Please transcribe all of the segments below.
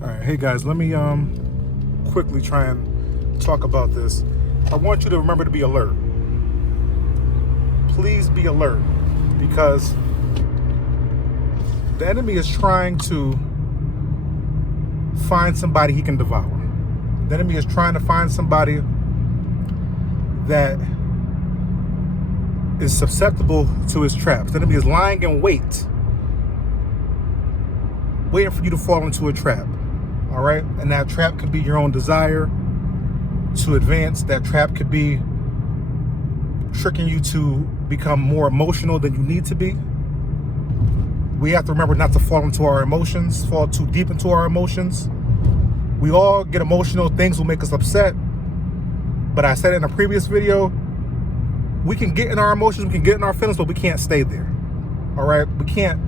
All right, hey guys, let me quickly try and talk about this. I want you to remember to be alert. Please be alert, because the enemy is trying to find somebody he can devour. The enemy is trying to find somebody that is susceptible to his traps. The enemy is lying in wait, waiting for you to fall into a trap. All right, and that trap could be your own desire to advance. That trap could be tricking you to become more emotional than you need to be. We have to remember not to fall into our emotions, fall too deep into our emotions. We all get emotional. Things will make us upset. But I said in a previous video, we can get in our emotions, we can get in our feelings, but we can't stay there. All right, we can't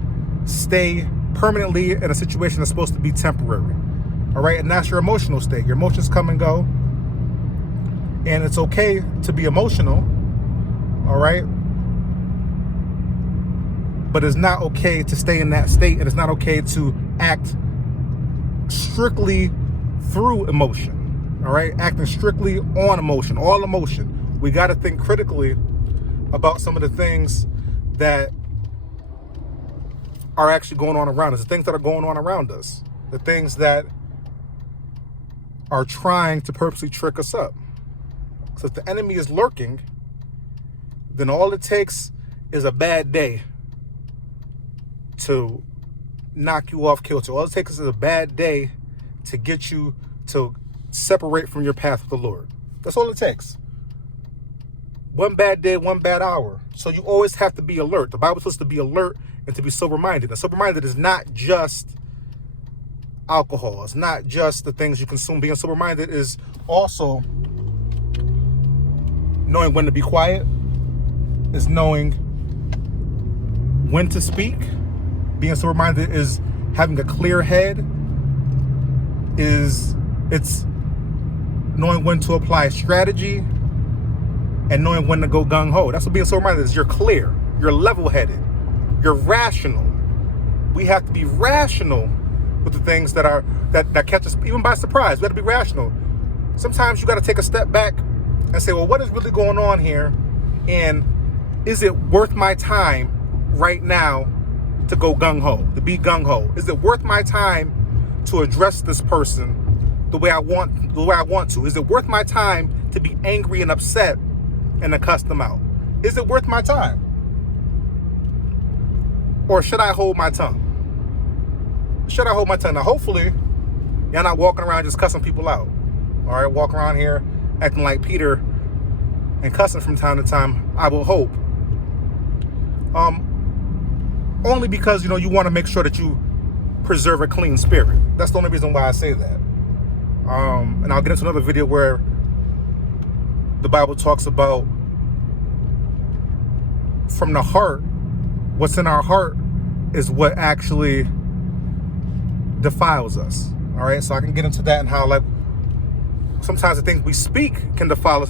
stay permanently in a situation that's supposed to be temporary. All right, and that's your emotional state. Your emotions come and go, and it's okay to be emotional. All right, but it's not okay to stay in that state, and it's not okay to act strictly through emotion. All right, acting strictly on emotion, all emotion. We got to think critically about some of the things that are actually going on around us, the things that are going on around us, the things that are trying to purposely trick us up. So if the enemy is lurking, then all it takes is a bad day to knock you off kilter. All it takes is a bad day to get you to separate from your path with the Lord. That's all it takes. One bad day, one bad hour. So you always have to be alert. The Bible tells us to be alert and to be sober-minded. And sober-minded is not just alcohol. It's not just the things you consume. Being sober-minded is also knowing when to be quiet, is knowing when to speak. Being sober-minded is having a clear head, it's knowing when to apply strategy and knowing when to go gung-ho. That's what being sober-minded is. You're clear, you're level-headed, you're rational. We have to be rational with the things that catch us even by surprise. We have to be rational. Sometimes you got to take a step back and say, well, what is really going on here? And is it worth my time right now to go gung-ho, to be gung-ho? Is it worth my time to address this person the way I want to? Is it worth my time to be angry and upset and to cuss them out? Is it worth my time? Or should I hold my tongue? Should I hold my tongue? Now, hopefully, you're not walking around just cussing people out. All right, walking around here acting like Peter and cussing from time to time, I will hope. Only because, you want to make sure that you preserve a clean spirit. That's the only reason why I say that. And I'll get into another video where the Bible talks about from the heart, what's in our heart is what actually defiles us. All right, so I can get into that and how, like, sometimes the things we speak can defile us.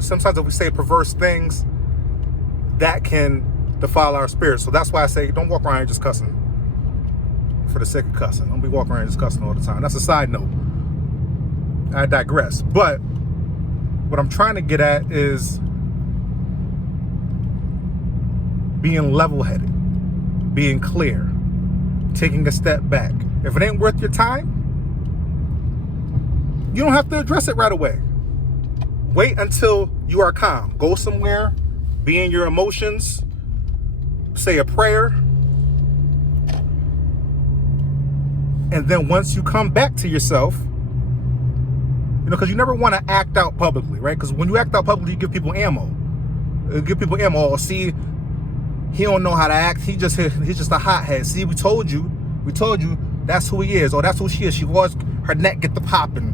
Sometimes if we say perverse things, that can defile our spirit. So that's why I say don't walk around here just cussing for the sake of cussing. Don't be walking around just cussing all the time. That's a side note. I digress. But what I'm trying to get at is being level-headed, being clear, taking a step back. If it ain't worth your time, you don't have to address it right away. Wait until you are calm. Go somewhere, be in your emotions, say a prayer, and then once you come back to yourself, because you never want to act out publicly, right? Because when you act out publicly, you give people ammo. Oh, see, he don't know how to act. He's just a hothead. See, we told you, that's who he is. Or that's who she is. She always, her neck get the popping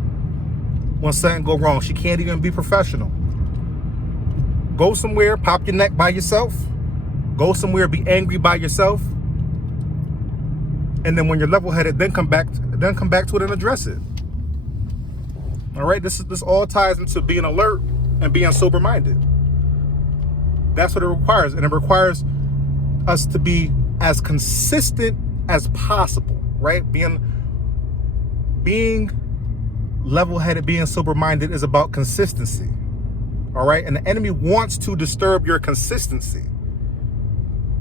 when something go wrong. She can't even be professional. Go somewhere, pop your neck by yourself. Go somewhere, be angry by yourself. And then when you're level-headed, then come back to it and address it. All right, this all ties into being alert and being sober-minded. That's what it requires. And it requires us to be as consistent as possible, right? Being being level-headed, being sober-minded is about consistency. All right? And the enemy wants to disturb your consistency.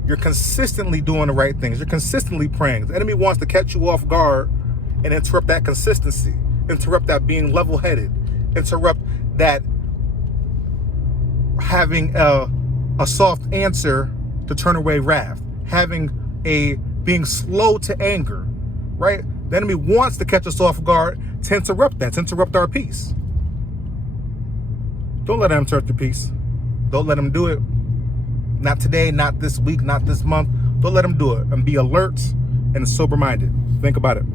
You're consistently doing the right things. You're consistently praying. The enemy wants to catch you off guard and interrupt that consistency, interrupt that being level-headed, interrupt that having a soft answer to turn away wrath, being slow to anger, right? The enemy wants to catch us off guard to interrupt that, to interrupt our peace. Don't let him interrupt your peace. Don't let him do it. Not today, not this week, not this month. Don't let him do it. And be alert and sober-minded. Think about it.